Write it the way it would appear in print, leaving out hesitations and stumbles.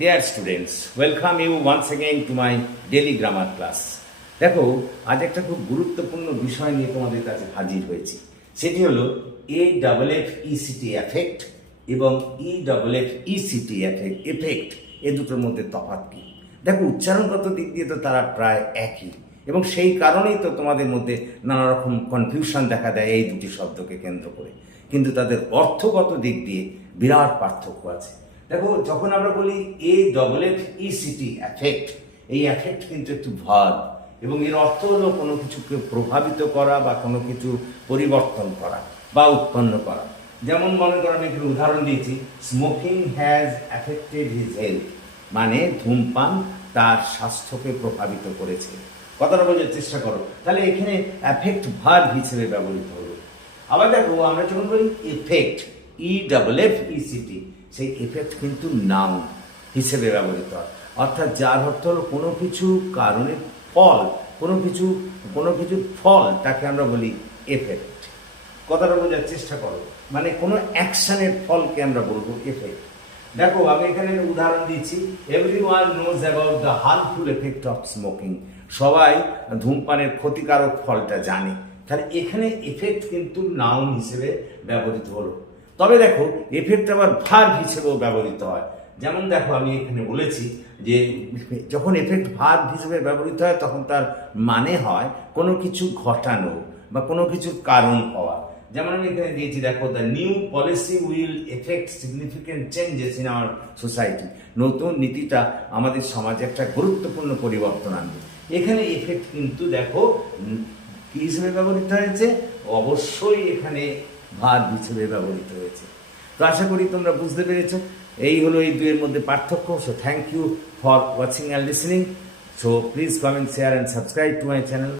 Dear students, welcome you once again to my daily grammar class. দেখো আজ একটা খুব গুরুত্বপূর্ণ বিষয় নিয়ে তোমাদের কাছে হাজির হয়েছি। সেটি হলো AFFECT এফেক্ট এবং EFFECT এফেক্ট এ দুটোর মধ্যে তফাৎ কি? দেখো উচ্চারণগত দিক দিয়ে তো তারা প্রায় একই এবং সেই কারণেই তো তোমাদের মধ্যে নানা রকম কনফিউশন দেখা দেয় এই দুটি শব্দকে কেন্দ্র করে, কিন্তু তাদের অর্থগত দিক দিয়ে বিরাট পার্থক্য আছে। দেখো যখন আমরা বলি AFFECT এফেক্ট, এই এফেক্ট কিন্তু একটু ভার্ব এবং এর অর্থ হলো কোনো কিছুকে প্রভাবিত করা বা কোনো কিছু পরিবর্তন করা বা উৎপন্ন করা। যেমন মনে করো আমি একটু উদাহরণ দিয়েছি, smoking has affected his health, মানে ধূমপান তার স্বাস্থ্যকে প্রভাবিত করেছে। কথাটা বোঝার চেষ্টা করো। তাহলে এখানে অ্যাফেক্ট ভার্ব হিসেবে ব্যবহৃত হলো। আবার দেখো আমরা যখন বলি এফেক্ট EFFECT, সেই এফেক্ট কিন্তু নাউন হিসেবে ব্যবহৃত হয়, অর্থাৎ যার অর্থ হলো কোনো কিছু কারণে ফল, কোনো কিছুর ফল, তাকে আমরা বলি এফেক্ট। কথাটা বোঝার চেষ্টা করো, মানে কোনো অ্যাকশনের ফলকে আমরা বলবো এফেক্ট। দেখো আমি এখানে উদাহরণ দিচ্ছি, everyone knows about the harmful effect of smoking, সবাই ধূমপানের ক্ষতিকারক ফলটা জানে। তাহলে এখানে এফেক্ট কিন্তু নাউন হিসেবে ব্যবহৃত হলো। তবে দেখো এফেক্ট আবার ভার্ব হিসেবেও ব্যবহৃত হয়। যেমন দেখো আমি এখানে বলেছি যে যখন এফেক্ট ভার্ব হিসেবে ব্যবহৃত হয় তখন তার মানে হয় কোনো কিছু ঘটানো বা কোনো কিছুর কারণ হওয়া। যেমন আমি এখানে দিয়েছি, দেখো the new policy will effect significant changes in our society, নতুন নীতিটা আমাদের সমাজে একটা গুরুত্বপূর্ণ পরিবর্তন আনবে। এখানে এফেক্ট কিন্তু দেখো কি হিসেবে ব্যবহৃত হয়েছে, অবশ্যই এখানে ভার্ব হিসেবে ব্যবহৃত হয়েছে। তো আশা করি তোমরা বুঝতে পেরেছো। এই হলো এই দুইয়ের মধ্যে পার্থক্য। So thank you for watching and listening. So please comment, share and subscribe to my channel.